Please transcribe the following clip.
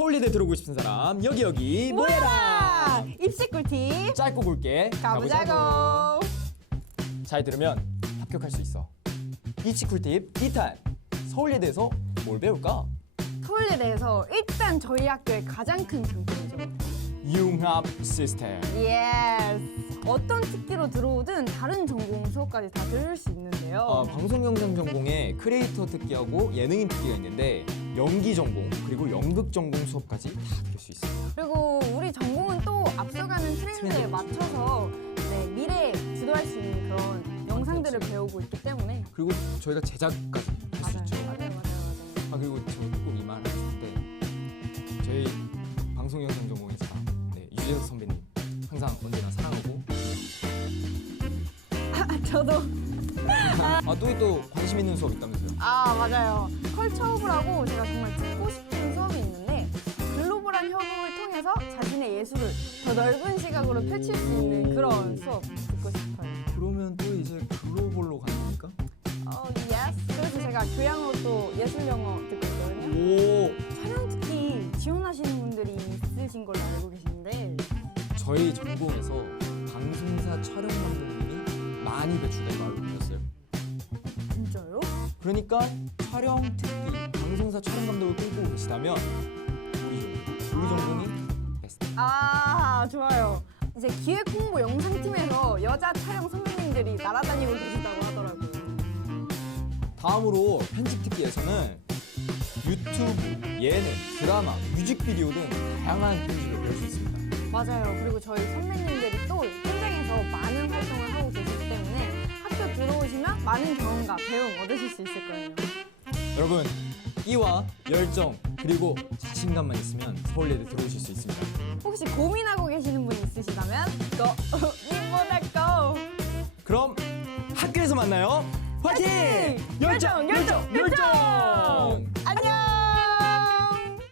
서울예대 들어오고 싶은 사람 여기 여기 모여라. 입시 꿀팁 짧고 굵게 가보자고. 잘 들으면 합격할 수 있어. 이치 쿨팁 2탄. 서울예대에서 뭘 배울까? 서울예대에서 일단 저희 학교의 가장 큰 장점이죠. 융합 시스템. 예스. 어떤 특기로 들어오든 다른 전공 수업까지 다 들을 수 있는데요. 어, 방송 영상 전공에 크리에이터 특기하고 예능인 특기가 있는데 연기 전공 그리고 연극 전공 수업까지 다 들을 수 있어요. 그리고 우리 전공은 또 앞서가는 트렌드에 트렌드. 맞춰서 네, 미래에 주도할 수 있는 그런 영상들을 그렇지. 배우고 있기 때문에 그리고 저희가 제작까지 할 수 맞아요, 있죠. 맞아요, 맞아요, 맞아요. 아 그리고 저꼭이말 하고 싶은데 저희 방송 영상 전공에서 네, 유재석 선배님 항상 언제나 사랑하고 아, 저도 아또 또 관심 있는 수업 있다면서요? 아 맞아요. 컬처오브라고 제가 정말 듣고 싶은 수업이 있는데 글로벌한 협업을 통해서 자신의 예술을 더 넓은 시각으로 펼칠 수 있는 그런 수업 듣고 싶어요. 그러면 또 이제 글로벌로 가는 겁니까? 어, 예스. 그래서 제가 교양으로 또 예술 영어 듣고 있거든요. 오 촬영 특히 지원하시는 분들이 있으신 걸로 알고 계시는데 저희 전공에서 방송사 촬영 감독님이 많이 배출된 거 알고 계셨어요? 진짜요? 그러니까 촬영 특기 방송사 촬영 감독을 꿈꾸고 계시다면 우리 우리 전공이 베스트. 아 좋아요. 이제 기획 홍보 영상팀에서 여자 촬영 선배님들이 날아다니고 계시다고 하더라고요. 다음으로 편집 특기에서는 유튜브, 예능, 드라마, 뮤직비디오 등 다양한 편집을 배울 수 있습니다. 맞아요. 그리고 저희 선배님들이 또 현장에서 많은 활동을 하고 계시기 때문에 학교 들어오시면 많은 경험과 배움 얻으실 수 있을 거예요. 여러분 끼와 열정 그리고 자신감만 있으면 서울예대 들어오실 수 있습니다. 혹시 고민하고 계시는 분 있으시다면 고! 님보다 고! 그럼 학교에서 만나요. 화이팅! 열정!